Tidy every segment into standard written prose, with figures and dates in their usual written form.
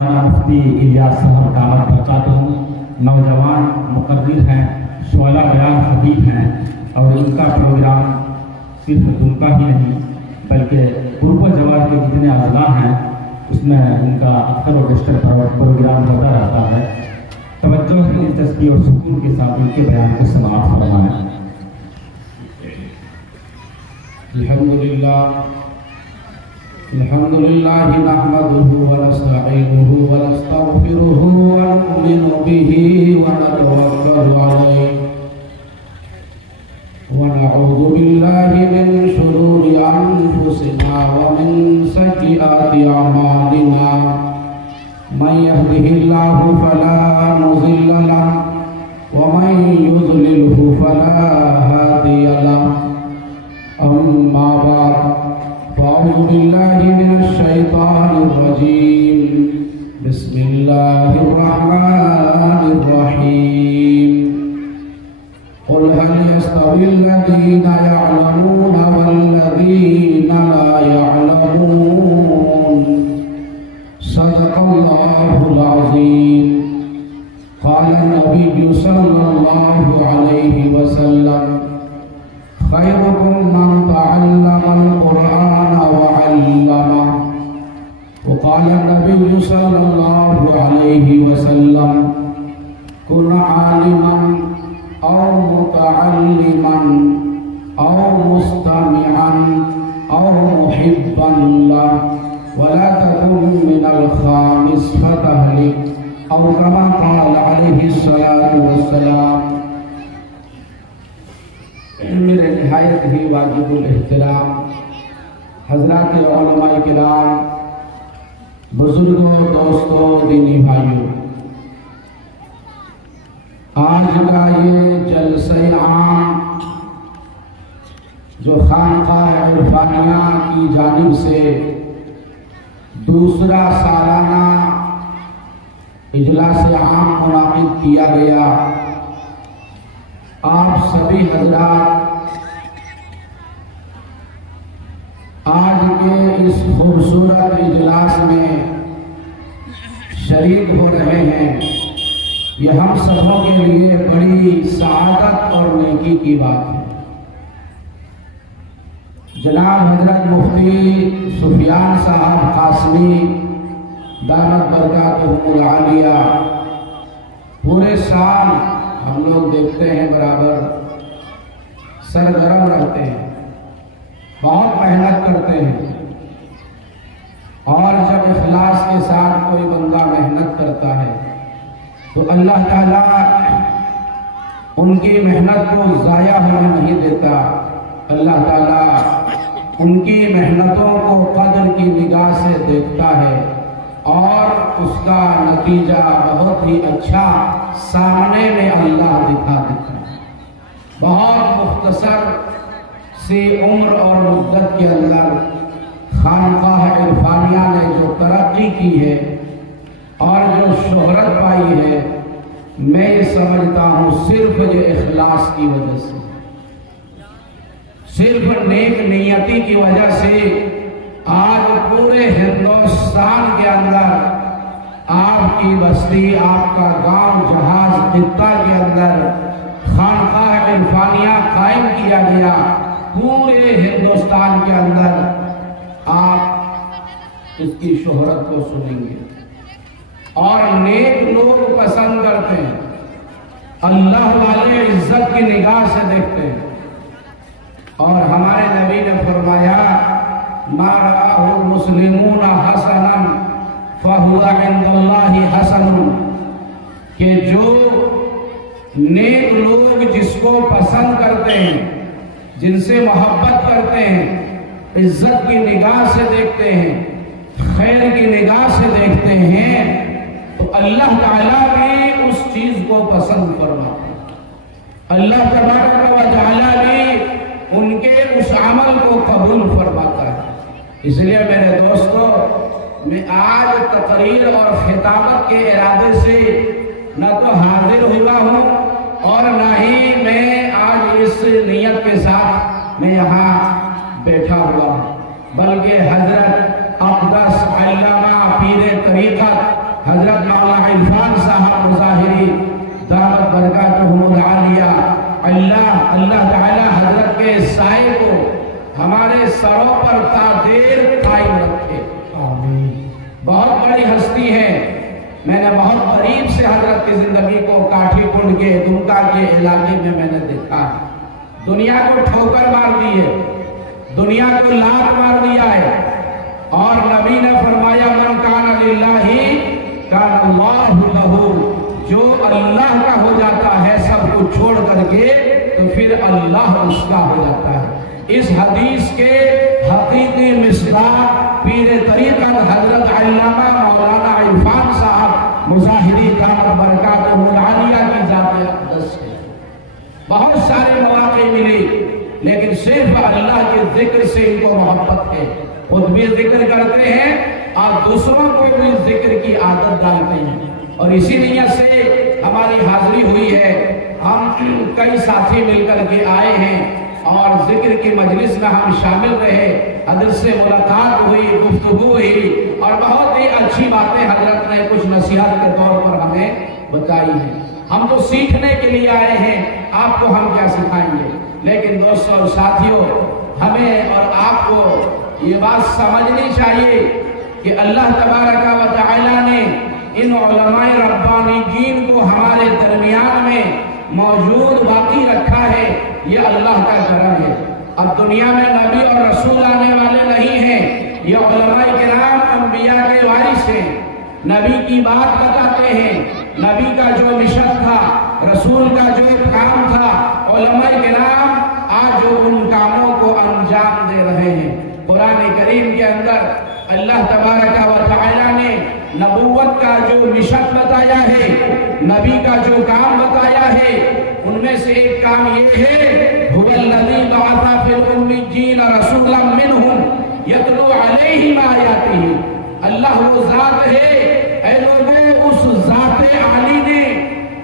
مفتی الیاس صاحب دعوت برکاتہ ہوں، نوجوان مقرر ہیں، شعلہ بیان خطیب ہیں، اور ان کا پروگرام صرف دمکا ہی نہیں بلکہ قرب و جوار کے جتنے اضلاع ہیں اس میں ان کا اکثر و بیشتر پروگرام ہوتا رہتا ہے۔ توجہ دلچسپی اور سکون کے ساتھ ان کے بیان کو سماعت فرمائیں۔ الحمد لله نحمده ونستعينه ونستغفره ونؤمن به ونتوكل عليه ونعوذ بالله من شرور أنفسنا ومن سيئات أعمالنا من يهده الله فلا مضل له ومن يضلله فلا هادي له أما بعد فأعوذ بالله من الشيطان الرجيم بسم الله الرحمن الرحيم قل هل يستوي الذين يعلمون والذين لا يعلمون صدق الله العظيم قال النبي صلى الله عليه وسلم خيركم من تعلم القرآن وعلمه وقال النبي صلى الله عليه وسلم كن عالما أو متعلما أو مستمعا أو محبا له ولا تكن من الخامس فتهلك أو كما قال عليه الصلاة والسلام۔ میرے نہایت ہی واجب الاحترام حضرات علماء کرام، بزرگوں، دوستوں، دینی بھائیوں، آج کا یہ جلسہ عام جو خانقاہ عرفانیہ کی جانب سے دوسرا سالانہ اجلاس عام منعقد کیا گیا، آپ سبھی حضرات آج کے اس خوبصورت اجلاس میں شریک ہو رہے ہیں، یہ ہم سبوں کے لیے بڑی سعادت اور نیکی کی بات ہے۔ جناب حضرت مفتی سفیان صاحب قاسمی دامت برکاتہم العالیہ پورے سال ہم لوگ دیکھتے ہیں برابر سرگرم رہتے ہیں، بہت محنت کرتے ہیں، اور جب اخلاص کے ساتھ کوئی بندہ محنت کرتا ہے تو اللہ تعالیٰ ان کی محنت کو ضائع ہونے نہیں دیتا۔ اللہ تعالیٰ ان کی محنتوں کو قدر کی نگاہ سے دیکھتا ہے اور اس کا نتیجہ بہت ہی اچھا سامنے میں اللہ دکھا دیتا ہے۔ بہت مختصر سی عمر اور مدت کے اندر خانقاہ عرفانیہ نے جو ترقی کی ہے اور جو شہرت پائی ہے، میں یہ سمجھتا ہوں صرف یہ اخلاص کی وجہ سے، صرف نیک نیتی کی وجہ سے آج پورے ہندوستان کے اندر آپ کی بستی، آپ کا گاؤں، جہاز، خطہ کے اندر خانقاہ عرفانیہ قائم کیا گیا۔ پورے ہندوستان کے اندر آپ اس کی شہرت کو سنیں گے، اور نیک لوگ پسند کرتے ہیں، اللہ والے عزت کی نگاہ سے دیکھتے ہیں، اور ہمارے نبی نے فرمایا ما رآہ المسلمون حسنا فہو عند اللہ حسن، کہ جو نیک لوگ جس کو پسند کرتے ہیں، جن سے محبت کرتے ہیں، عزت کی نگاہ سے دیکھتے ہیں، خیر کی نگاہ سے دیکھتے ہیں، تو اللہ تعالیٰ بھی اس چیز کو پسند فرماتے ہیں۔ اللہ تبارک و تعالیٰ بھی ان کے اس عمل کو قبول فرماتا ہے۔ اس لیے میرے دوستو، میں آج تقریر اور خطابت کے ارادے سے نہ تو حاضر ہوا ہوں اور نہ ہی میں آج اس نیت کے ساتھ میں یہاں بیٹھا ہوا ہوں، بلکہ حضرت اقدس علامہ پیر طریقت حضرت مولانا عرفان صاحب مظاہری دعوت برکاتہم العالیہ، اللہ تعالی حضرت کے سائے کو ہمارے سروں پر تادیر قائم رکھے، آمین۔ بہت بڑی ہستی ہے، میں نے بہت قریب سے حضرت کی زندگی کو کاٹھی کنڈ کے دمکا کے علاقے میں نے دیکھا ہے۔ دنیا کو ٹھوکر مار دی ہے، دنیا کو لات مار دیا ہے، اور نبی نے فرمایا من کان للہ کان اللہ لہ، جو اللہ کا ہو جاتا ہے سب کچھ چھوڑ کر کے تو پھر اللہ اس کا ہو جاتا ہے۔ اس حدیث کے حقیقی مصداق پیر طریقت حضرت علامہ مولانا عرفان صاحب مظاہری دعوت برکاتہم العالیہ کی ذات اقدس ہے۔ بہت سارے مواقع ملے لیکن صرف اللہ کے ذکر سے ان کو محبت ہے، خود بھی ذکر کرتے ہیں اور دوسروں کو بھی ذکر کی عادت ڈالتے ہیں، اور اسی نیت سے ہماری حاضری ہوئی ہے۔ ہم کئی ساتھی مل کر کے آئے ہیں اور ذکر کی مجلس میں ہم شامل رہے، حضرت سے ملاقات ہوئی، گفتگو ہوئی، اور بہت ہی اچھی باتیں حضرت نے کچھ نصیحت کے طور پر ہمیں بتائی ہیں۔ ہم تو سیکھنے کے لیے آئے ہیں، آپ کو ہم کیا سکھائیں گے، لیکن دوستوں اور ساتھیوں، ہمیں اور آپ کو یہ بات سمجھنی چاہیے کہ اللہ تبارک و تعالی نے ان علماء ربانیین کو ہمارے درمیان میں موجود باقی رکھا ہے، یہ اللہ کا کرم ہے۔ اب دنیا میں نبی اور رسول آنے والے نہیں ہیں، یہ علماء کرام انبیاء کے وارث ہیں، نبی کی بات بتاتے ہیں، نبی کا جو مشن تھا، رسول کا جو کام تھا، علماء کرام آج جو ان کاموں کو انجام دے رہے ہیں۔ قرآن کریم کے اندر اللہ تبارک و تعالی نے نبوت کا جو مشن بتایا ہے، نبی کا جو کام بتایا ہے، ان میں سے ایک کام یہ ہے هو الذی بعث فی الامیین رسولا منہم یتلو علیہم آیاتہ۔ اللہ وہ ذات ہے، اے لوگوں اس ذات عالی نے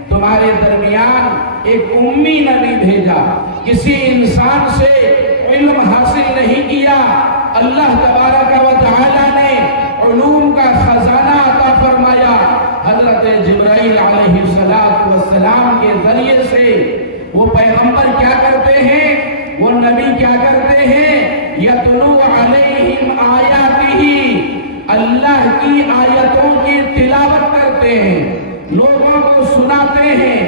تمہارے درمیان ایک امی نبی بھیجا، کسی انسان سے علم حاصل نہیں کیا، اللہ تبارک و تعالی نے علوم کا خزانہ عطا فرمایا، حضرت جبرائیل علیہ السلام کے ذریعے سے۔ وہ پیغمبر کیا کرتے ہیں، وہ نبی کیا کرتے ہیں، یتلو علیہم آیاتہ، اللہ کی آیتوں کی تلاوت کرتے ہیں، لوگوں کو سناتے ہیں،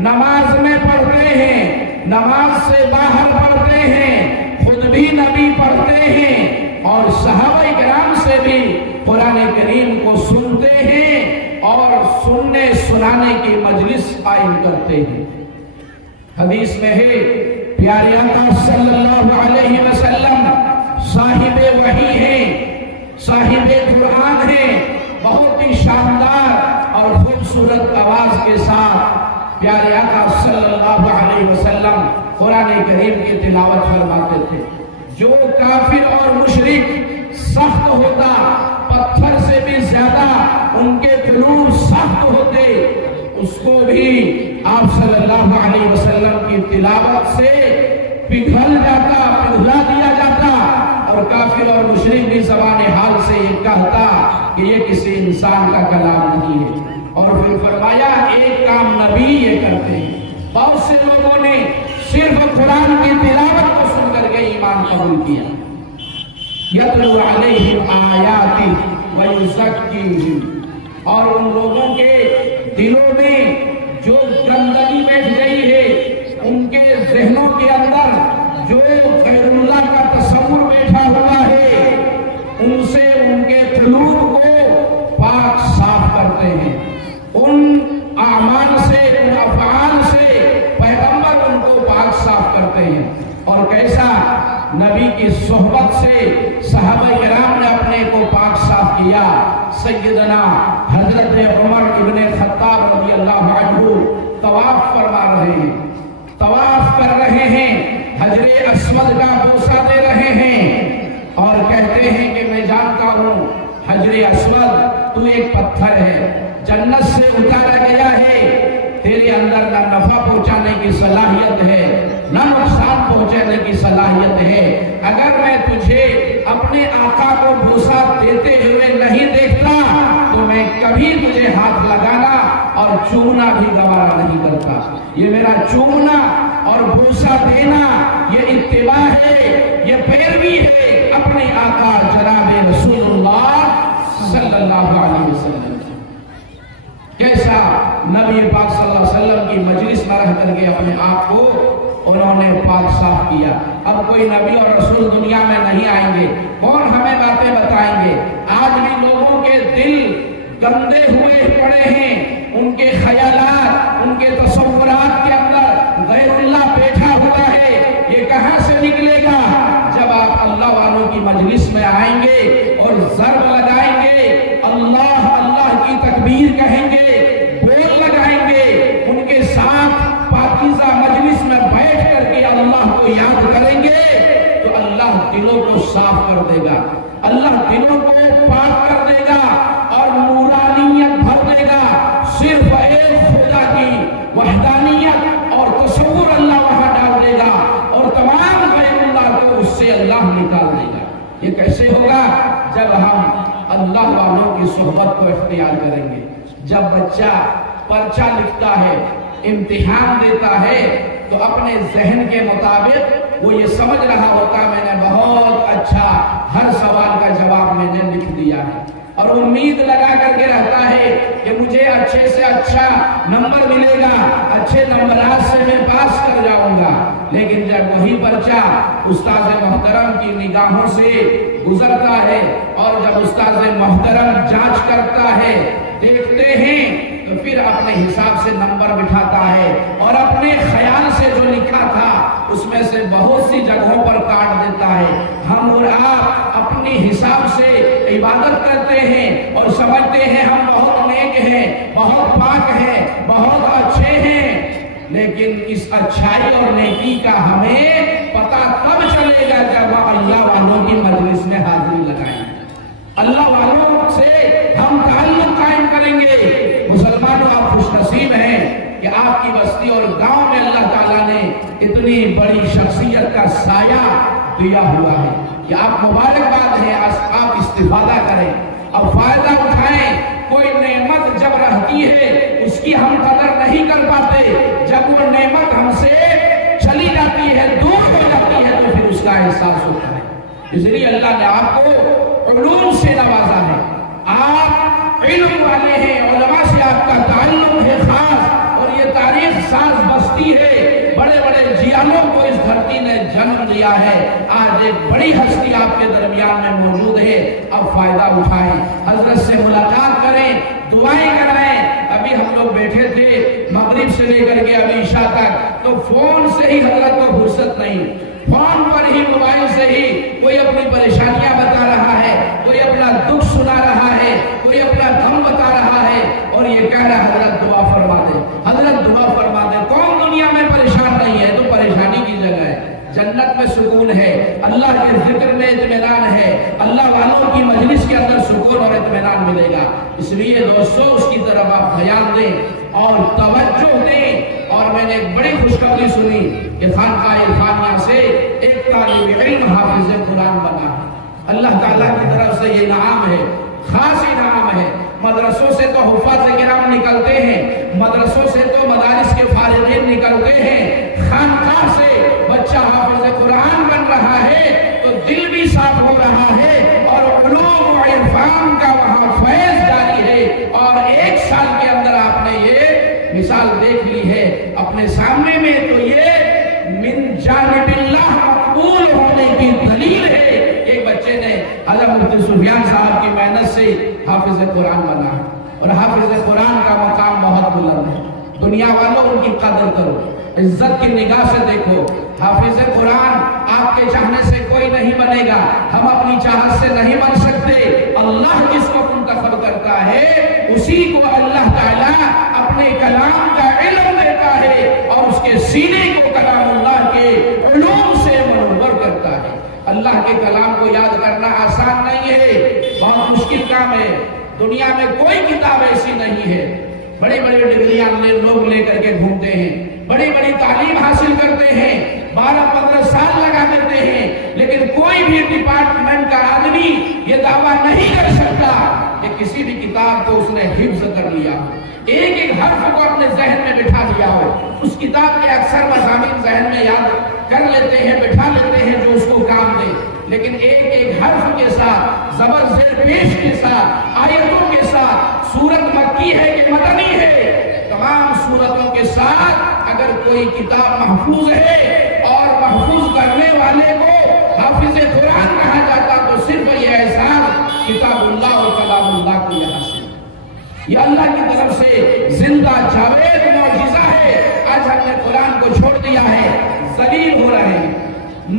نماز میں پڑھتے ہیں، نماز سے باہر پڑھتے ہیں، خود بھی نبی پڑھتے ہیں، اور صحابہ کرام سے بھی قرآن کریم کو سنتے ہیں اور سننے سنانے کی مجلس قائم کرتے ہیں۔ حدیث میں ہے پیارے آقا صلی اللہ علیہ وسلم صاحب وحی ہیں، صاحب قرآن ہیں، بہت ہی شاندار اور خوبصورت آواز کے ساتھ پیارے آقا صلی اللہ علیہ وسلم قرآن کریم کی تلاوت فرماتے تھے۔ جو کافر اور مشرک سخت ہوتا، پتھر سے بھی زیادہ ان کے قلوب سخت ہوتے، اس کو بھی آپ صلی اللہ علیہ وسلم کی تلاوت سے پگھل جاتا، پگھلا دیا جاتا، اور کافر اور مشرک بھی زبان حال سے یہ کہتا کہ یہ کسی انسان کا کلام نہیں ہے۔ اور پھر فرمایا ایک کام نبی یہ کرتے ہیں۔ بہت سے لوگوں نے صرف قرآن کی تلاوت کو سن کر کے ایمان قبول کیا، یتلو علیہم آیاتہ ویزکیہم، اور ان لوگوں کے دلوں میں جو گندگی بیٹھ گئی ہے، ان کے ذہنوں کے اندر جو غیر اللہ کا تصور بیٹھا ہوا ہے، ان سے ان کے قلوب کو پاک صاف کرتے ہیں، ان اعمال سے، ان افعال سے پیغمبر ان کو پاک صاف کرتے ہیں۔ اور کیسا نبی کی صحبت سے صحابہ کرام نے اپنے کو پاک صاف کیا۔ سیدنا حضرت عمر ابن خطاب رضی اللہ عنہ طواف فرما رہے ہیں، طواف کر رہے ہیں، حجر اسود کا بوسہ دے رہے ہیں، اور کہتے ہیں کہ میں جانتا ہوں حجر اسود تو ایک پتھر ہے، جنت سے اتارا گیا ہے، تیرے اندر نہ نفع پہنچانے کی صلاحیت ہے نہ نقصان پہنچانے کی صلاحیت ہے۔ اگر میں تجھے اپنے آقا کو بوسہ دیتے ہوئے نہیں دیکھتا تو میں کبھی تجھے ہاتھ لگانا اور چومنا بھی گوارا نہیں کرتا۔ یہ میرا چومنا اور بوسہ دینا یہ اتباع ہے، یہ پیروی ہے اپنے آقا جناب رسول اللہ صلی اللہ علیہ وسلم۔ کیسا نبی پاک صلی اللہ علیہ وسلم کی مجلس میں رہ کر کے اپنے آپ کو انہوں نے پاک صاف کیا۔ اب کوئی نبی اور رسول دنیا میں نہیں آئیں گے، کون ہمیں باتیں بتائیں گے؟ آج بھی لوگوں کے دل گندے ہوئے پڑے ہیں، ان کے خیالات، ان کے تصورات کے اندر غیر اللہ بیٹھا ہوا ہے۔ یہ کہاں سے نکلے گا؟ جب آپ اللہ والوں کی مجلس میں آئیں گے اور ضرب لگائیں گے، اللہ اللہ کی تکبیر کہیں گے، بول لگائیں گے، ان کے ساتھ پاکیزہ مجلس میں بیٹھ کر کے اللہ کو یاد کریں گے تو اللہ دلوں کو صاف کر دے گا، اللہ دلوں کو پاک کر دے گا اور نورانیت بھر دے گا۔ صرف ایک خدا کی وحدانیت اور تصور اللہ وہاں ڈال دے گا اور تمام غیر اللہ کو اس سے اللہ نکال دے گا۔ یہ کیسے ہوگا؟ جب ہم اللہ والوں کی صحبت کو اختیار کریں گے۔ جب بچہ پرچہ لکھتا ہے، امتحان دیتا ہے تو اپنے ذہن کے مطابق وہ یہ سمجھ رہا ہوتا میں نے بہت اچھا ہر سوال کا جواب میں نے لکھ دیا ہے، اور امید لگا کر کے رہتا ہے کہ مجھے اچھے سے اچھا نمبر ملے گا، اچھے نمبرات سے میں پاس کر جاؤں گا۔ لیکن جب وہی پرچہ استاد محترم کی نگاہوں سے گزرتا ہے اور جب استاد محترم جانچ کرتا ہے، دیکھتے ہیں، تو پھر اپنے حساب سے نمبر بٹھاتا ہے اور اپنے خیال سے جو لکھا تھا اس میں سے بہت سی جگہوں پر کاٹ دیتا ہے۔ ہم اور آپ اپنے حساب سے عبادت کرتے ہیں اور سمجھتے ہیں ہم بہت نیک ہیں، بہت پاک ہیں، بہت اچھے ہیں، لیکن اس اچھائی اور نیکی کا ہمیں پتہ تب چلے گا جب ہم اللہ والوں کی مجلس میں حاضری لگائیں گے، اللہ والوں سے ہم تعلق قائم کریں گے۔ مسلمانوں، آپ خوش نصیب ہیں کہ آپ کی بستی اور گاؤں میں اللہ تعالیٰ نے اتنی بڑی شخصیت کا سایہ دیا ہوا ہے کہ آپ مبارکباد ہے، آپ استفادہ کریں، اب فائدہ اٹھائیں۔ کوئی نعمت جب رہتی ہے اس کی ہم قدر نہیں کر پاتے، جب وہ نعمت ہم سے چلی جاتی ہے، دور ہو جاتی ہے، تو پھر اس کا احساس ہوتا ہے۔ اس لیے اللہ نے آپ کو علوم سے نوازا ہے، آپ علم والے ہیں، علماء سے آپ کا تعلق ہے خاص، اور یہ تاریخ ساز بستی ہے، بڑے بڑے جیالوں کو اس دھرتی نے جنم دیا ہے۔ آج ایک بڑی ہستی آپ کے درمیان میں موجود ہے، اب فائدہ اٹھائیں، حضرت سے ملاقات کریں، دعائیں کرائیں۔ ابھی ہم لوگ بیٹھے تھے مغرب سے لے کر کے ابھی عشاء تک، تو فون سے ہی حضرت کو فرصت نہیں، فون پر ہی، موبائل سے ہی کوئی اپنی پریشانیاں بتا رہا ہے، کوئی اپنا دکھ سنا رہا ہے، کوئی اپنا غم بتا رہا ہے، اور یہ کہہ رہا حضرت دعا فرما دے، حضرت دعا فرما دے۔ کون دنیا میں پریشان نہیں ہے؟ تو پریشانی کی جگہ ہے، جنت میں سکون ہے، اللہ کے ذکر میں اطمینان ہے، اللہ والوں کی مجلس کے اندر سکون اور اطمینان ملے گا۔ اس لیے دوستو اس کی طرف آپ دھیان دیں اور توجہ دیں۔ اور میں نے ایک بڑی خوشخبری سنی کہ خانقاہ عرفانیہ سے ایک طالب علم حافظ قرآن بنا ہے۔ اللہ تعالیٰ کی طرف سے یہ انعام ہے، خاص انعام ہے۔ مدرسوں سے تو حفاظ کرام نکلتے ہیں، مدرسوں سے تو مدارس کے فارغین نکلتے ہیں، خانقاہ سے بچہ حافظ قرآن بن رہا ہے تو دل بھی صاف ہو رہا ہے اور علوم و عرفان کا وہاں فیض جاری ہے۔ اور ایک سال کے اندر آپ نے یہ مثال دیکھ لی ہے اپنے سامنے میں، تو یہ من جانب اللہ مقبول ہونے کی دلیل ہے۔ ایک بچے نے حضرت مفتی سفیان صاحب کی محنت سے حافظ قرآن بنا، اور حافظ قرآن کا مقام بہت بلند ہے۔ دنیا والوں ان کی قدر کرو، عزت کی نگاہ سے دیکھو۔ حافظ قرآن آپ کے چاہنے سے کوئی نہیں بنے گا، ہم اپنی چاہت سے نہیں بن سکتے۔ اللہ جس کو منتخب کرتا ہے اسی کو اللہ تعالیٰ اپنے کلام کا علم دیتا ہے اور اس کے سینے کو کلام اللہ کے علوم سے منور کرتا ہے۔ اللہ کے کلام کو یاد کرنا آسان نہیں ہے، بہت مشکل کام ہے۔ دنیا میں کوئی کتاب ایسی نہیں ہے، بڑی بڑی ڈگریاں لوگ لے کر کے گھومتے ہیں، بڑی بڑی تعلیم حاصل کرتے ہیں، 12-15 سال لگا دیتے ہیں، لیکن کوئی بھی ڈپارٹمنٹ کا آدمی یہ دعویٰ نہیں کر سکتا کہ کسی بھی کتاب کو اس نے حفظ کر لیا ہو، ایک ایک حرف کو اپنے ذہن میں بٹھا لیا ہو، اس کتاب کے اکثر مضامین ذہن میں یاد کر لیتے ہیں، بٹھا لیتے ہیں جو اس کو کام دے، لیکن ایک ایک حرف کے ساتھ، زبر زیر پیش کے ساتھ، آیتوں کے ساتھ، سورت مکی ہے کہ مدنی ہے، تمام سورتوں کے ساتھ اگر کوئی کتاب محفوظ ہے اور محفوظ کرنے والے کو حافظ قرآن کہا جاتا تو صرف یہ احساس کتاب اللہ اور کلام اللہ کو یہاں سے، یہ اللہ کی طرف سے زندہ جاوید معجزہ ہے۔ آج ہم نے قرآن کو چھوڑ دیا ہے، ذلیل ہو رہے ہیں،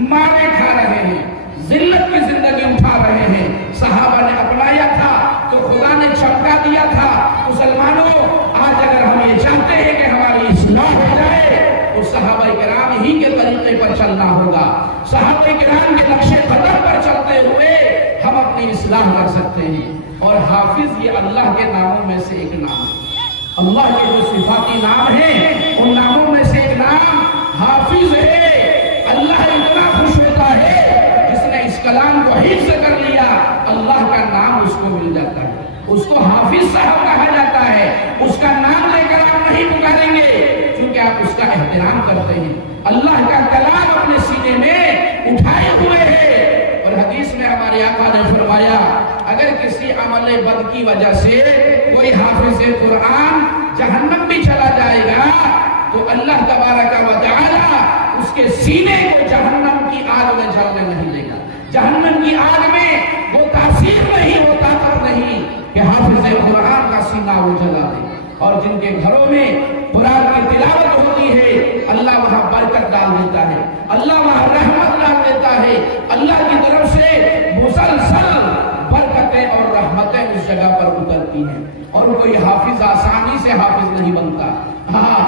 مارے کھا رہے ہیں، ذلت کی زندگی اٹھا رہے ہیں۔ صحابہ نے اپنایا تھا تو خدا نے چمکا دیا تھا۔ مسلمانوں، آج اگر ہم یہ چاہتے ہیں کہ ہماری اصلاح ہو جائے تو صحابہ کرام ہی کے طریقے پر چلنا ہوگا، صحابہ کرام کے نقش قدم پر چلتے ہوئے ہم اپنی اصلاح کر سکتے ہیں۔ اور حافظ یہ اللہ کے ناموں میں سے ایک نام ہے، اللہ کے جو صفاتی نام ہیں ان ناموں میں سے ایک نام حافظ ہے۔ اللہ اتنا خوش ہوتا ہے جس نے اس کلام کو حفظ کر لیا، اللہ کا نام اس کو مل جاتا ہے، اس کو حافظ صاحب کہا جاتا ہے، اس کا نام لے کر آپ نہیں پکاریں گے کیونکہ آپ اس کا احترام کرتے ہیں، اللہ کا کلام اپنے سینے میں اٹھائے ہوئے ہے۔ اور حدیث میں ہمارے آقا نے فرمایا اگر کسی عمل بد کی وجہ سے کوئی حافظ قرآن جہنم بھی چلا جائے گا تو اللہ تبارک و تعالی اس کے سینے کو جہنم کی آگ میں جلنے نہیں دے گا، جہنم کی آگ میں وہ تاثیر نہیں، وہ طاقت نہیں کہ حافظ قرآن کا سینہ وہ جلا دے۔ اور جن کے گھروں میں قرآن کی تلاوت ہوتی ہے اللہ وہاں برکت ڈال دیتا ہے، اللہ وہاں رحمت ڈال دیتا ہے، اللہ کی طرف سے مسلسل برکتیں اور رحمتیں اس جگہ پر اترتی ہیں۔ اور کوئی حافظ آسانی سے حافظ نہیں بنتا۔ ہاں،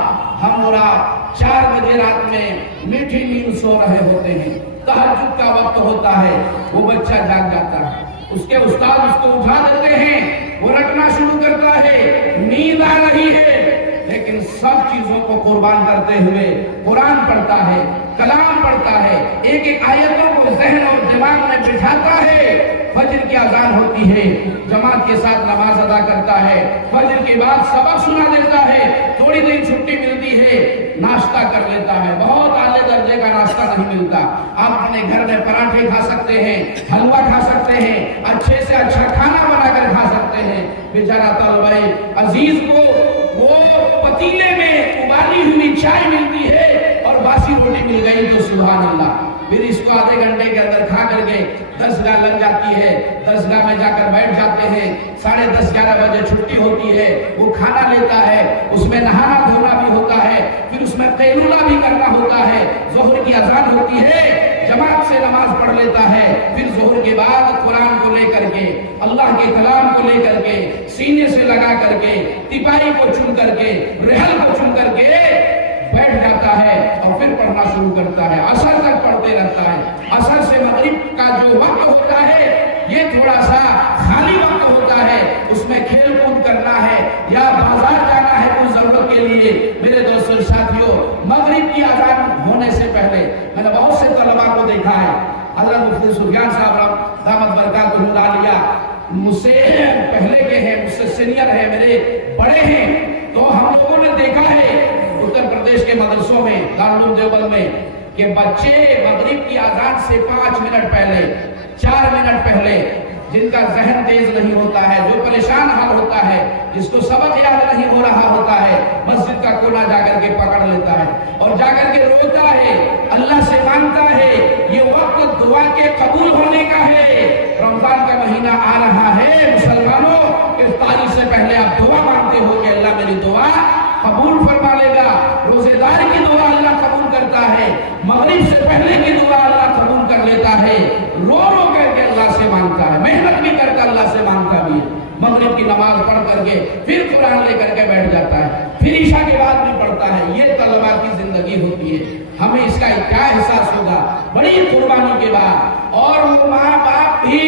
ہم اور آپ 4 بجے رات میں میٹھی نیند سو رہے ہوتے ہیں، تہجد کا وقت ہوتا ہے، وہ بچہ جاگ جاتا ہے، اس کے استاد اس کو اٹھا دیتے ہیں، وہ رٹنا شروع کرتا ہے، نیند آ رہی ہے، لیکن سب چیزوں کو قربان کرتے ہوئے قرآن پڑھتا ہے، کلام پڑھتا ہے، ایک ایک آیتوں کو ذہن اور دماغ میں بٹھاتا ہے۔ فجر کی اذان ہوتی ہے، جماعت کے ساتھ نماز ادا کرتا ہے، فجر کے بعد سبق سنا دیتا ہے، تھوڑی دیر چھٹی ملتی ہے، ناشتہ کر لیتا ہے، بہت اعلی درجے کا ناشتہ نہیں ملتا، آپ اپنے گھر میں پراٹھے کھا سکتے ہیں، حلوہ کھا سکتے ہیں، اچھے سے اچھا کھانا بنا کر کھا سکتے ہیں۔ بیچارہ طالب عزیز کو وہ پتیلے میں ابالی ہوئی چائے ملتی ہے اور باسی روٹی مل گئی تو سبحان اللہ، پھر اس کو آدھے گھنٹے کے اندر کھا کر کے درسگاہ لگ جاتی ہے، درسگاہ میں جا کر بیٹھ جاتے ہیں، 10:30 11 بجے چھٹی ہوتی ہے، وہ کھانا لیتا ہے، اس میں نہانا دھونا بھی ہوتا ہے، پھر اس میں قیلولہ بھی کرنا ہوتا ہے، ظہر کی اذان ہوتی ہے، جماعت سے نماز پڑھ لیتا ہے، پھر ظہر کے بعد قرآن کو لے کر کے، اللہ کے کلام کو لے کر کے، سینے سے لگا کر کے، تپائی کو چن کر کے، رحل کو چن کر کے بیٹھ جاتا ہے اور پھر پڑھنا شروع کرتا ہے، عصر تک پڑھتے رہتا ہے۔ عصر سے مغرب کا جو وقت ہوتا ہے یہ تھوڑا سا خالی وقت ہوتا ہے، اس میں کھیل کود کرنا ہے یا بازار جانا ہے کوئی ضرورت کے لیے۔ میرے دوستوں ساتھیوں، مغرب کی اذان ہونے سے پہلے میں نے بہت سے طلباء کو دیکھا ہے، حضرت مفتی سفیان صاحب دامت برکاتہ العالیہ مجھ سے پہلے کے ہیں، مجھ سے سینئر ہیں، میرے بڑے ہیں، تو ہم لوگوں نے دیکھا ہے اتر پردیش کے مدرسوں میں، دارالعلوم دیوبند میں، کہ بچے مغرب کی اذان سے 5 منٹ پہلے، 4 منٹ پہلے، جن کا ذہن تیز نہیں ہوتا ہے، جو پریشان حال ہوتا ہے، جس کو سبق یاد نہیں ہو رہا ہوتا ہے، مسجد کا کونا جا کر کے پکڑ لیتا ہے اور جا کر کے روتا ہے، اللہ سے مانگتا ہے۔ یہ وقت دعا کے قبول ہونے کا ہے۔ رمضان کا مہینہ آ رہا ہے، مسلمانوں، افطاری سے پہلے آپ دعا مانگتے ہو کہ اللہ میری دعا قبول فرما لے گا۔ روزے دار کی دعا اللہ قبول کرتا ہے، مغرب سے پہلے کی دعا اللہ قبول کر لیتا ہے، رو رو کر کے اللہ سے مانگتا ہے، محنت بھی کر کے اللہ سے مانگتا بھی ہے۔ مغرب کی نماز پڑھ کر کے پھر قرآن لے کر کے بیٹھ جاتا ہے، پھر عشاء کے بعد بھی پڑھتا ہے۔ یہ طلباء کی زندگی ہوتی ہے، ہمیں اس کا کیا احساس ہوگا بڑی قربانی کے بعد۔ اور وہ ماں باپ بھی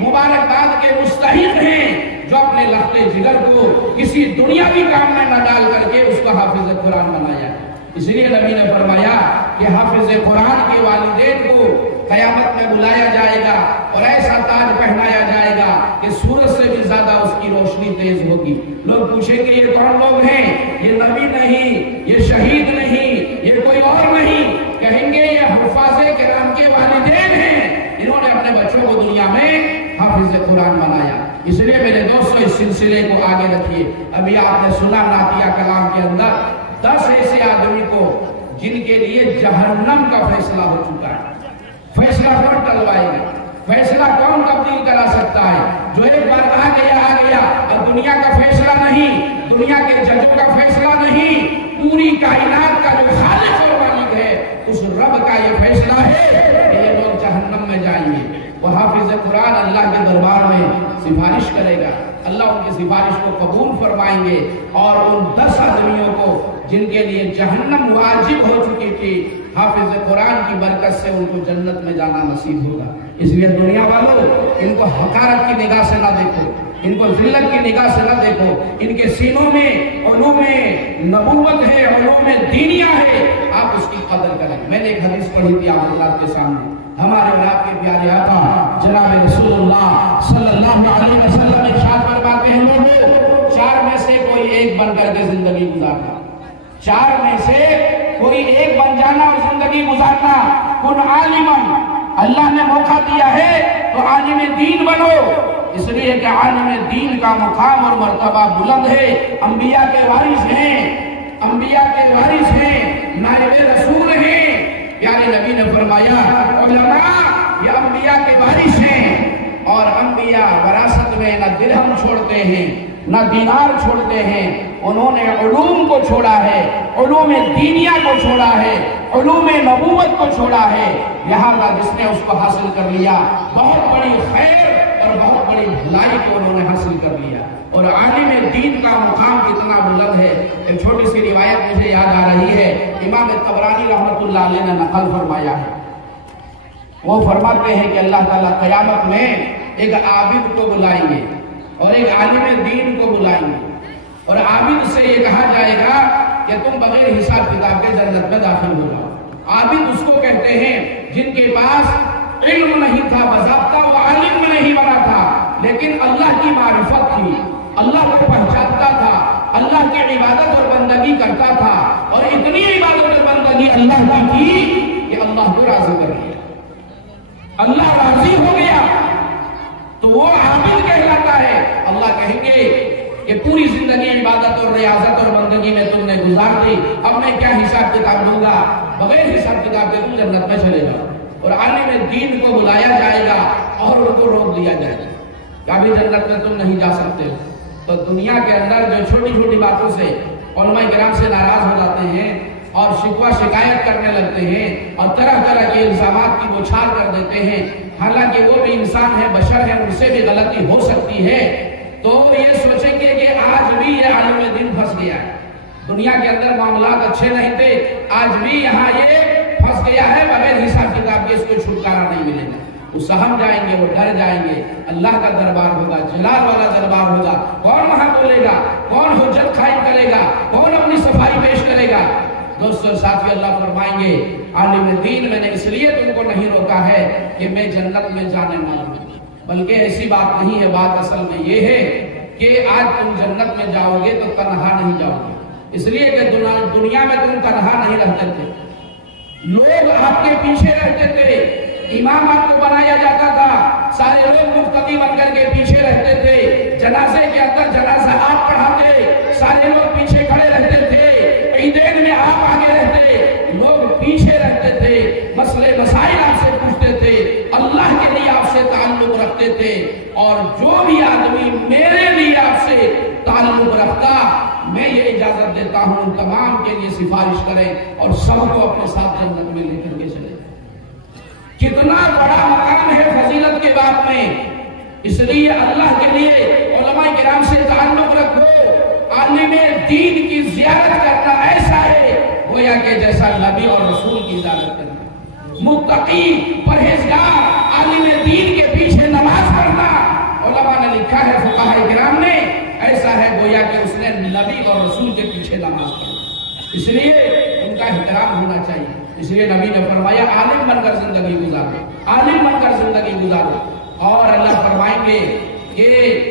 مبارکباد کے مستحق ہیں جو اپنے لخت جگر کو کسی دنیاوی کام میں نہ ڈال کر کے اس کو حافظ قرآن بنایا۔ اس لیے نبی نے فرمایا کہ حافظ قرآن کے والدین کو قیامت میں بلایا جائے گا اور ایسا تاج پہنایا جائے گا کہ سورج سے بھی زیادہ اس کی روشنی تیز ہوگی۔ لوگ پوچھیں گے یہ کون لوگ ہیں؟ یہ نبی نہیں، یہ شہید نہیں، یہ کوئی اور نہیں، کہیں گے یہ حفاظ کرام کے والدین ہیں، انہوں نے اپنے بچوں کو دنیا میں حافظ قرآن بنایا۔ اس لیے میرے دوستو اس سلسلے کو آگے رکھیے۔ ابھی آپ نے سنا نعتیہ کلام کے اندر 10 ایسے آدمی کو جن کے لیے جہنم کا فیصلہ ہو چکا ہے۔ فیصلہ کون ٹلوائے گا؟ فیصلہ کون تبدیل کرا سکتا ہے؟ جو ایک بار آ گیا اور دنیا کا فیصلہ نہیں، دنیا کے ججوں کا فیصلہ نہیں، پوری کائنات کا جو خالق اور مالک ہے اس رب کا یہ فیصلہ ہے کہ یہ لوگ جہنم میں جائیں گے۔ وہ حافظ قرآن اللہ کے دربار میں سفارش کرے گا، اللہ ان کی سفارش کو قبول فرمائیں گے اور ان 10 آدمیوں کو جن کے لیے جہنم واجب ہو چکی تھی، حافظ قرآن کی برکت سے ان کو جنت میں جانا نصیب ہوگا۔ اس لیے دنیا والوں ان کو حقارت کی نگاہ سے نہ دیکھو، ان کو ذلت کی نگاہ سے نہ دیکھو، ان کے سینوں میں علوم نبوت ہے، علوم دینیہ ہے، آپ اس کی قدر کریں۔ میں نے ایک حدیث پڑھی تھی آپ حضرات کے سامنے، ہمارے اور آپ کے پیارے آقا جناب رسول اللہ صلی اللہ علیہ وسلم ارشاد فرماتے ہیں لوگوں 4 میں سے کوئی ایک بن کر کے زندگی گزارنا، 4 میں سے کوئی ایک بن جانا اور زندگی گزارنا۔ کن عالمن، اللہ نے موقع دیا ہے تو عالم دین بنو، اس لیے کہ عالم دین کا مقام اور مرتبہ بلند ہے، انبیاء کے وارث ہیں، انبیاء کے وارث ہیں، نائب رسول ہیں۔ پیارے نبی نے فرمایا علماء یہ انبیاء کے وارث ہیں، اور انبیاء وراثت میں نہ درہم چھوڑتے ہیں نہ دینار چھوڑتے ہیں، انہوں نے علوم کو چھوڑا ہے، علوم دینیہ کو چھوڑا ہے، علوم نبوت کو چھوڑا ہے۔ لہذا جس نے اس کو حاصل کر لیا بہت بڑی خیر اور بہت بڑی بھلائی کو انہوں نے حاصل کر لیا۔ اور عالم دین کا مقام کتنا بلند ہے، ایک چھوٹی سی روایت مجھے یاد آ رہی ہے، امام طبرانی رحمۃ اللہ علیہ نے نقل فرمایا ہے۔ وہ فرماتے ہیں کہ اللہ تعالیٰ قیامت میں ایک عابد کو بلائیں گے اور ایک عالم دین کو بلائیں گے، اور عابد سے یہ کہا جائے گا کہ تم بغیر حساب کتاب کے جنت میں داخل ہو جاؤ۔ عابد اس کو کہتے ہیں جن کے پاس علم نہیں تھا، باضابطہ وہ عالم نہیں بنا تھا، لیکن اللہ کی معرفت تھی، اللہ کو پہچانتا تھا، اللہ کی عبادت اور بندگی کرتا تھا، اور اتنی عبادت اور بندگی اللہ کی کہ اللہ کو راضی کر لیا، اللہ راضی ہو گیا تو وہ عابد کہلاتا ہے۔ اللہ کہیں گے کہ پوری زندگی عبادت اور ریاضت اور بندگی میں تم نے گزار دی، اب میں کیا حساب کتاب دوں گا؟ بغیر حساب کتاب کے تم جنت میں چلے جاؤ۔ اور عالم دین کو بلایا جائے گا اور ان کو روک دیا جائے گا کہ ابھی جنت میں تم نہیں جا سکتے۔ تو دنیا کے اندر جو چھوٹی چھوٹی باتوں سے علماء کرام سے ناراض ہو جاتے ہیں اور شکوہ شکایت کرنے لگتے ہیں اور طرح طرح کے الزامات کی بوچھار کر دیتے ہیں، حالانکہ وہ بھی انسان ہے، بشر ہے، ان سے بھی غلطی ہو سکتی ہے، تو یہ سوچیں گے کہ آج بھی یہ عالم دین پھنس گیا ہے، دنیا کے اندر معاملات اچھے نہیں تھے، آج بھی یہاں یہ پھنس گیا ہے، بغیر حساب کتاب کے اس کو چھٹکارا نہیں ملے گا۔ وہ سہم جائیں گے، وہ ڈر جائیں گے، اللہ کا دربار ہوگا، جلال والا دربار ہوگا، کون وہاں بولے گا، کون حجت قائم کرے گا، کون اپنی صفائی پیش کرے گا؟ دوستو ساتھی اللہ فرمائیں گے عالم دین میں نے اس لیے تم کو نہیں روکا ہے کہ میں جنت میں جانے والا ہوں، بلکہ ایسی بات نہیں ہے، بات اصل میں یہ ہے کہ آج تم جنت میں جاؤ گے تو تنہا نہیں جاؤ گے، اس لیے کہ دنیا میں تم تنہا نہیں رہتے تھے، لوگ آپ کے پیچھے رہتے تھے، امام آپ کو بنایا جاتا تھا، سارے لوگ مقتدی بن کر کے پیچھے رہتے تھے، جنازے کے اندر جنازہ آپ پڑھاتے، سارے لوگ پیچھے کھڑے رہتے تھے، عیدین میں آپ آگے رہتے، لوگ پیچھے رہتے تھے، مسئلے مسائل آپ سے پوچھتے تھے، اللہ کے لیے آپ سے تعلق رکھتے تھے، اور جو بھی آدمی میرے لیے آپ سے تعلق رکھتا میں یہ اجازت دیتا ہوں ان تمام کے لیے سفارش کریں اور سب کو اپنے ساتھ جنت میں لے کر کے چلے۔ کتنا بڑا مقام ہے فضیلت کے باب میں، اس لیے اللہ کے لیے علماء کرام سے تعلق رکھو۔ عالم دین کی زیارت کرنا ایسا ہے گویا کہ جیسا نبی اور رسول کی زیارت کرنا، متقی پرہیزگار عالم دین کے پیچھے نماز پڑھنا، علماء نے لکھا ہے، فقہاء کرام نے، ایسا ہے گویا کہ اس نے نبی اور رسول کے پیچھے نماز پڑھی، اس لیے ان کا احترام ہونا چاہیے۔ اس لیے نبی نے فرمایا عالم بن کر زندگی گزارو، عالم بن کر زندگی گزارو۔ اور اللہ فرمائیں گے کہ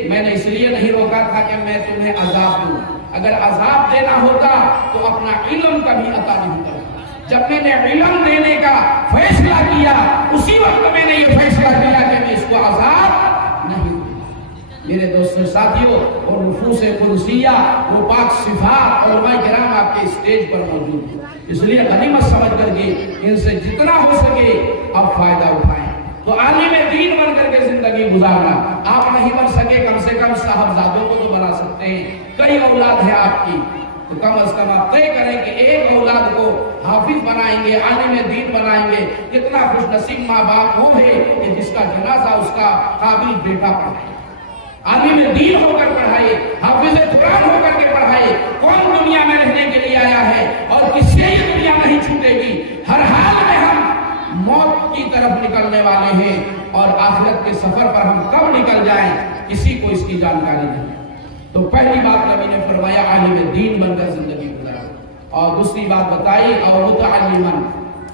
میں نے اس لیے نہیں روکا تھا کہ میں تمہیں عذاب دوں، اگر عذاب دینا ہوتا تو اپنا علم کبھی عطا نہیں کرتا۔ جب میں نے علم دینے کا فیصلہ کیا اسی وقت میں نے یہ فیصلہ کیا کہ میں اس کو عذاب نہیں دوں۔ میرے دوستوں ساتھیوں، اور نفوس قدسیہ، وہ پاک صفات علماء کرام آپ کے اسٹیج پر موجود ہیں، اس لیے غنیمت سمجھ کر کے ان سے جتنا ہو سکے آپ فائدہ اٹھائیں۔ تو عالم دین بن کر کے زندگی گزارنا، آپ نہیں بن سکے کم سے کم صاحبزادوں کو تو بنا سکتے ہیں، کئی اولاد ہے آپ کی، تو کم از کم آپ طے کریں کہ ایک اولاد کو حافظ بنائیں گے، عالم دین بنائیں گے۔ کتنا خوش نصیب ماں باپ وہ ہے کہ جس کا جنازہ اس کا قابل بیٹا پڑھائے، عالم دین ہو کر پڑھائے، حافظ قرآن ہو کر کے پڑھائے۔ کون دنیا میں رہنے کے لیے آیا ہے اور کس سے یہ دنیا نہیں چھوٹے گی؟ ہر حال میں ہم موت کی طرف نکلنے والے ہیں، اور آخرت کے سفر پر ہم کب نکل جائیں کسی کو اس کی جانکاری نہیں۔ تو پہلی بات نبی نے فرمایا عالم دین بن کر زندگی گزارو، اور دوسری بات بتائی اور متعلمن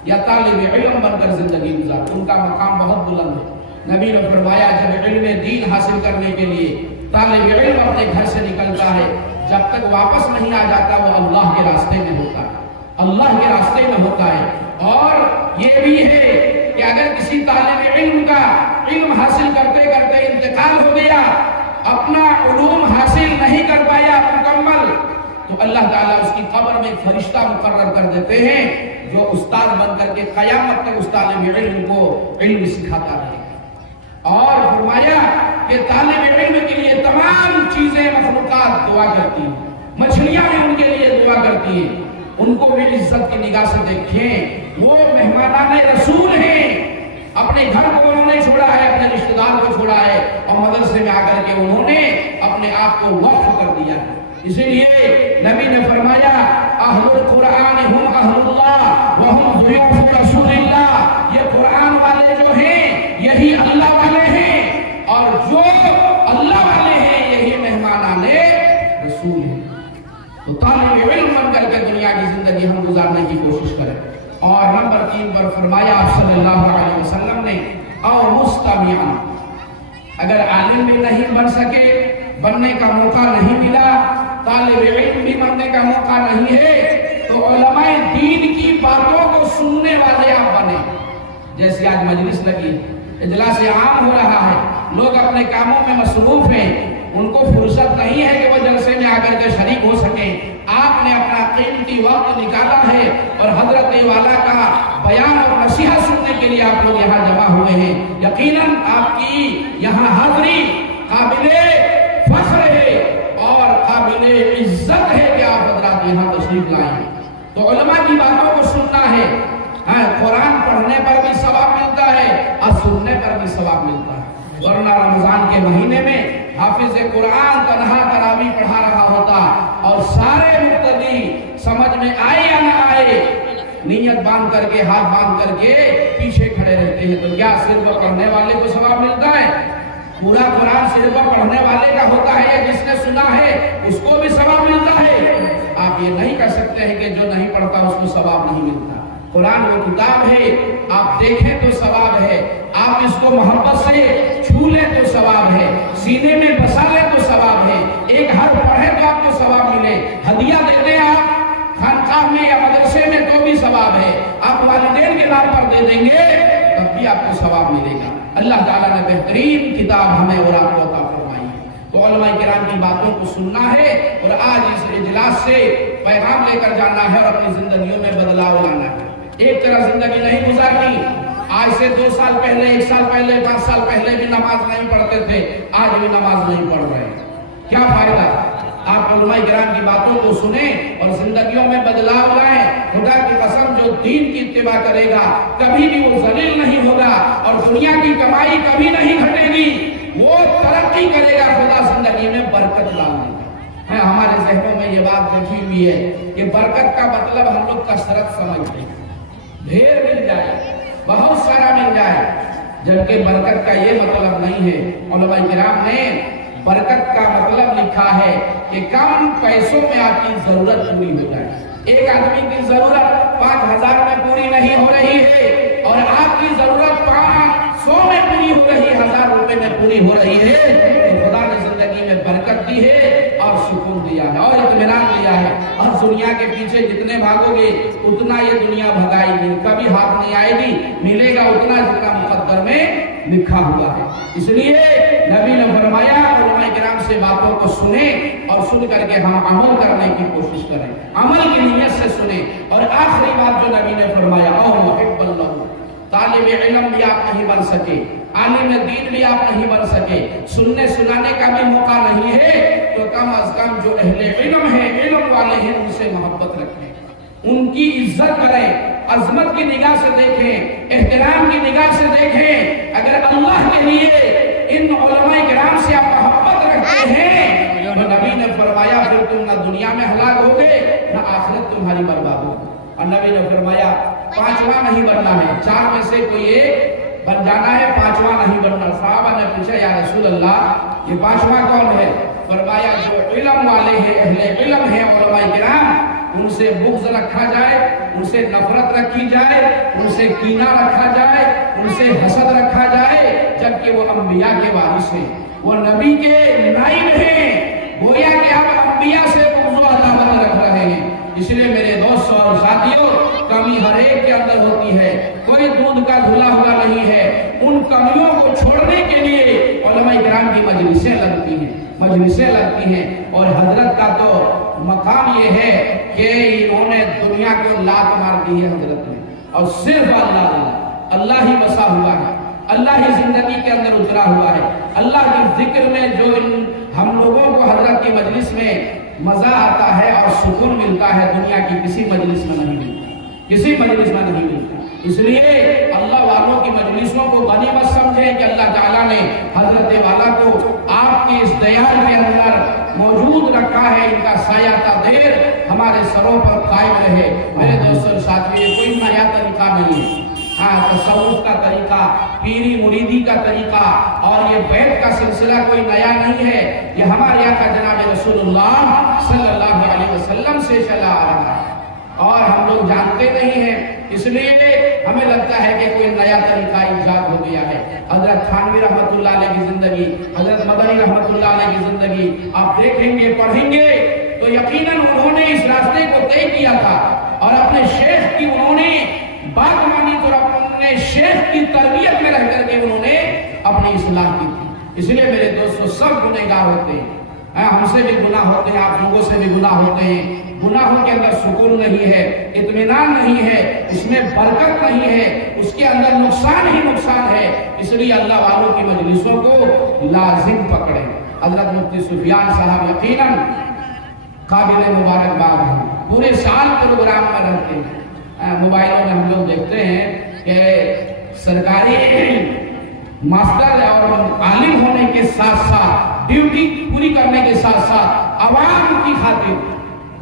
یا طالب علم بن کر زندگی گزارو، ان کا مقام بہت بلند ہے۔ نبی نے فرمایا جب علم دین حاصل کرنے کے لیے طالب علم اپنے گھر سے نکلتا ہے، جب تک واپس نہیں آ جاتا وہ اللہ کے راستے میں ہوتا ہے، اللہ کے راستے میں ہوتا ہے۔ اور یہ بھی ہے کہ اگر کسی طالب علم کا علم حاصل کرتے کرتے انتقال ہو گیا، اپنا علوم حاصل نہیں کر پایا مکمل، تو اللہ تعالیٰ اس کی قبر میں ایک فرشتہ مقرر کر دیتے ہیں جو استاد بن کر کے قیامت تک اس طالب علم کو علم سکھاتا رہے۔ اور فرمایا کہ طالب علم کے لیے تمام چیزیں مخلوقات دعا کرتی ہیں، مچھلیاں بھی ان کے لیے دعا کرتی ہیں، ان کو بھی عزت کی نگاہ سے دیکھیں، وہ مہمانان رسول ہیں، اپنے گھر کو انہوں نے چھوڑا ہے، اپنے رشتہ دار کو چھوڑا ہے، اور مدرسے میں آ کر کے انہوں نے اپنے آپ کو وقف کر دیا ہے۔ اسی لیے نبی نے فرمایا اہل القرآن ہم اہل اللہ وہم ضیوف رسول اللہ، یہ قرآن والے جو ہیں یہی اللہ والے ہیں، اور جو اللہ والے ہیں یہی مہمانان رسول ہیں۔ تو طالب علم بن کر کے دنیا کی زندگی ہم گزارنے کی کوشش کریں۔ اور نمبر 3 پر فرمایا آپ صلی اللہ علیہ وسلم نے او مستمعا، اگر عالم بھی نہیں بن سکے، بننے کا موقع نہیں ملا، طالب علم بھی بننے کا موقع نہیں ہے، تو علماء دین کی باتوں کو سننے والے آپ بنے۔ جیسے آج مجلس لگی، اجلاس عام ہو رہا ہے، لوگ اپنے کاموں میں مصروف ہیں، ان کو فرصت نہیں ہے کہ وہ جلسے میں آ کر کے شریک ہو سکیں۔ آپ نے اپنا قیمتی وقت نکالا ہے اور حضرت والا کا بیان اور نصیحت سننے کے لیے آپ لوگ یہاں جمع ہوئے ہیں۔ یقیناً آپ کی یہاں حاضری قابل فخر ہے اور قابل عزت ہے کہ آپ حضرات یہاں تشریف لائیں۔ تو علماء کی باتوں کو سننا ہے، قرآن پڑھنے پر بھی ثواب ملتا ہے اور سننے پر بھی ثواب ملتا ہے، ورنہ رمضان کے مہینے میں حافظ قرآن تنہا تراویح پڑھا رہا ہوتا اور سارے مقتدی سمجھ میں آئے یا نہ آئے نیت باندھ کر کے، ہاتھ باندھ کر کے پیچھے کھڑے رہتے ہیں، تو کیا صرف پڑھنے والے کو ثواب ملتا ہے؟ پورا قرآن صرف پڑھنے والے کا ہوتا ہے یا جس نے سنا ہے اس کو بھی ثواب ملتا ہے؟ آپ یہ نہیں کہہ سکتے ہیں کہ جو نہیں پڑھتا اس کو ثواب نہیں ملتا۔ قرآن وہ کتاب ہے، آپ دیکھیں تو ثواب ہے، آپ اس کو محبت سے چھو لیں تو ثواب ہے، سینے میں بسا لیں تو ثواب ہے، ایک حرف پڑھیں تو آپ کو ثواب ملے، ہدیہ دیتے ہیں آپ خانقاہ میں یا مدرسے میں تو بھی ثواب ہے، آپ والدین کے نام پر دے دیں گے تب بھی آپ کو ثواب ملے گا۔ اللہ تعالیٰ نے بہترین کتاب ہمیں اور آپ کو عطا فرمائی ہے، تو علماء کرام کی باتوں کو سننا ہے اور آج اس اجلاس سے پیغام لے کر جانا ہے اور اپنی زندگیوں میں بدلاؤ لانا ہے۔ ایک طرح زندگی نہیں گزارنی۔ آج سے 2 سال پہلے، 1 سال پہلے، 5 سال پہلے بھی نماز نہیں پڑھتے تھے، آج بھی نماز نہیں پڑھ رہے، کیا فائدہ؟ آپ علماء کرام کی باتوں کو سنیں اور زندگیوں میں بدلاؤ لائیں۔ خدا کی قسم جو دین کی اتباع کرے گا کبھی بھی وہ ذلیل نہیں ہوگا اور دنیا کی کمائی کبھی نہیں گھٹے گی، وہ ترقی کرے گا، خدا زندگی میں برکت ڈالے گا۔ ہمارے ذہنوں میں یہ بات بیٹھی ہوئی ہے کہ برکت کا مطلب ہم لوگ کثرت سمجھتے ہیں، ڈھیر مل جائے، بہت سارا مل جائے، جبکہ برکت کا یہ مطلب نہیں ہے۔ علماء کرام نے برکت کا مطلب لکھا ہے کہ کم پیسوں میں آپ کی ضرورت پوری ہو جائے، ایک آدمی کی ضرورت 5,000 میں پوری نہیں ہو رہی ہے اور آپ کی ضرورت 500 میں پوری ہو رہی ہے، 1,000 روپے میں پوری ہو رہی ہے، تو خدا نے زندگی میں برکت دی ہے اور سکون دیا ہے اور اطمینان دیا ہے۔ اور دنیا کے پیچھے جتنے بھاگو گے اتنا یہ دنیا بھگائے گی، کبھی ہاتھ نہیں آئے گی، ملے گا اتنا جتنا مقدر میں لکھا ہوا ہے۔ اس لیے نبی نے فرمایا علماء کرام سے باتوں کو سنیں اور سن کر کے ہم عمل کرنے کی کوشش کریں، عمل کی نیت سے سنیں۔ اور آخری بات جو نبی نے فرمایا او محب اللہ، طالب علم بھی آپ نہیں بن سکے، عالم دین بھی آپ نہیں بن سکے، سننے سنانے کا بھی موقع نہیں ہے، تو کم از کم جو اہل علم ہے، علم والے ہیں، ان سے محبت رکھیں، ان کی عزت کریں، عظمت کی نگاہ سے دیکھیں، احترام کی نگاہ سے دیکھیں۔ اگر اللہ کے لیے ان علماء کرام سے آپ محبت رکھتے ہیں تو نبی نے فرمایا پھر تم نہ دنیا میں ہلاک ہوگے نہ آخرت تمہاری برباد ہوگی۔ اور نبی نے فرمایا 5واں نہیں بننا ہے، 4 میں سے کوئی ایک بن جانا ہے، 5واں نہیں بننا۔ صحابہ نے پوچھا یا رسول اللہ یہ 5واں کون ہے؟ فرمایا جو علم والے ہیں، اہل علم ہیں، علماء کرام، ان سے بغض رکھا جائے، ان سے نفرت رکھی جائے، ان سے کینہ رکھا جائے، ان سے حسد رکھا جائے، جبکہ وہ انبیاء کے وارث ہیں، وہ نبی کے نائب ہیں، گویا کہ ہم انبیاء سے بغض و عداوت رکھ رہے ہیں۔ اس لیے میرے دوستوں اور ساتھیوں، کمی ہر ایک کے اندر ہوتی ہے، کوئی دودھ کا دھلا ہوا نہیں ہے۔ ان کمیوں کو چھوڑنے کے لیے علماء کرام کی مجلسیں لگتی ہیں اور حضرت کا تو مقام یہ ہے کہ انہوں نے دنیا کو لات مار دی ہے حضرت نے، اور صرف اللہ ہی بسا ہوا ہے، اللہ ہی زندگی کے اندر اترا ہوا ہے۔ اللہ کے ذکر میں جو ہم لوگوں کو حضرت کی مجلس میں مزہ آتا ہے اور سکون ملتا ہے، دنیا کی کسی مجلس میں نہیں ملتا، کسی مجلس میں نہیں ملتا۔ اس لیے اللہ والوں کی مجلسوں کو غنیمت سمجھیں کہ اللہ تعالیٰ نے حضرت والا کو آپ کی اس دیار کے اندر موجود رکھا ہے، ان کا سایہ تا دیر ہمارے سروں پر قائم رہے۔ میرے دوستوں ساتھیوں، یہ کوئی نیا طریقہ نہیں ہے، تصوف کا طریقہ، پیری مریدی کا طریقہ اور یہ بیت کا سلسلہ کوئی نیا نہیں ہے، یہ ہمارے آقا جناب رسول اللہ صلی اللہ علیہ وسلم سے چلا آ رہا ہے اور ہم لوگ جانتے نہیں ہیں، اس لیے ہمیں لگتا ہے کہ کوئی نیا طریقہ ایجاد ہو گیا ہے۔ حضرت تھانوی رحمت اللہ علیہ کی زندگی، حضرت مدنی رحمت اللہ علیہ کی زندگی آپ دیکھیں گے، پڑھیں گے تو یقیناً انہوں نے اس راستے کو طے کیا تھا اور اپنے شیخ کی انہوں نے بات مانی تو اپنے شیخ کی تربیت میں رہ کر کے انہوں نے اپنی اصلاح کی تھی۔ اس لیے میرے دوستو سب گنہگار ہوتے ہیں، ہم سے بھی گناہ ہوتے ہیں، آپ لوگوں سے بھی گناہ ہوتے ہیں، گناہوں کے اندر سکون نہیں ہے، اطمینان نہیں ہے، اس میں برکت نہیں ہے، اس کے اندر نقصان ہی نقصان ہے۔ اس لیے اللہ والوں کی مجلسوں کو لازم پکڑیں۔ حضرت مفتی سفیان صاحب یقیناً قابل مبارکباد ہیں، پورے سال پروگرام میں رہتے ہیں۔ موبائلوں میں ہم لوگ دیکھتے ہیں کہ سرکاری ماسٹر اور عالم ہونے کے ساتھ ساتھ ڈیوٹی پوری کرنے کے ساتھ ساتھ عوام کی خاطر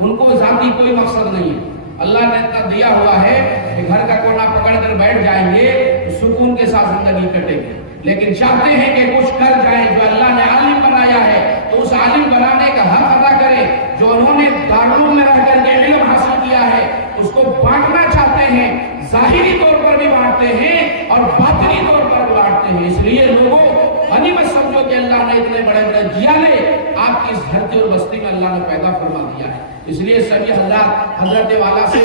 ان کو ذاتی کوئی مقصد نہیں ہے۔ اللہ نے اتنا دیا ہوا ہے کہ گھر کا کونا پکڑ کر بیٹھ جائیں گے تو سکون کے ساتھ زندگی کٹے گی، لیکن چاہتے ہیں کہ کچھ کر جائیں۔ جو اللہ نے عالم بنایا ہے تو اس عالم بنانے کا حق ادا کرے، جو انہوں نے دارالعلوم میں رہ کر کے علم حاصل کیا ہے اس کو بانٹنا چاہتے ہیں، ظاہری طور پر بھی بانٹتے ہیں اور باطنی طور پر بھی بانٹتے ہیں۔ اس لیے لوگوں غنیمت سمجھو کہ اللہ نے اتنے بڑے بڑے جیالے آپ کی اس دھرتی اور بستی میں اللہ نے پیدا فرما دیا ہے۔ اس لیے سبھی حضرت والا سے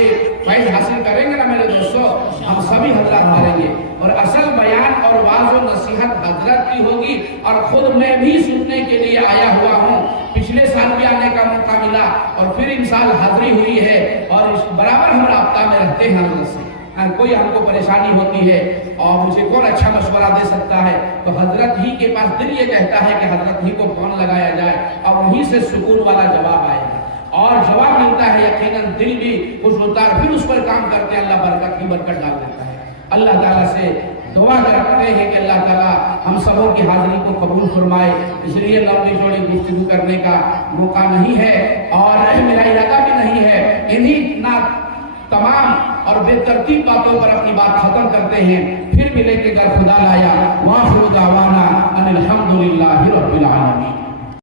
فیض حاصل کریں گے نا میرے دوستو، ہم سبھی حضرات کریں گے اور اصل بیان اور واعظ و نصیحت حضرت کی ہوگی۔ اور خود میں بھی سننے کے لیے آیا ہوا ہوں، پچھلے سال بھی آنے کا موقع ملا اور پھر ان سال حاضری ہوئی ہے اور برابر ہم رابطہ میں رہتے ہیں حضرت سے۔ کوئی ہم کو پریشانی ہوتی ہے اور مجھے کون اچھا مشورہ دے سکتا ہے تو حضرت ہی کے پاس دل یہ کہتا ہے کہ حضرت ہی کو فون لگایا جائے اور وہیں سے سکون والا جواب آئے گا اور جواب ملتا ہے، یقیناً دل بھی خوش ہوتا ہے، پھر اس پر کام کرتے ہیں، اللہ برکت کی برکت ڈال دیتا ہے۔ اللہ تعالیٰ سے دعا کرتے ہیں کہ اللہ تعالیٰ ہم سبوں کی حاضری کو قبول فرمائے۔ اس لیے لمبی چوڑی گفتگو کرنے کا موقع نہیں ہے اور میرا ارادہ بھی نہیں ہے، انہی تمام اور بے ترتیب باتوں پر اپنی بات ختم کرتے ہیں، پھر ملیں گے اگر خدا لایا۔ وآخر دعوانا ان الحمدللہ رب العالمین۔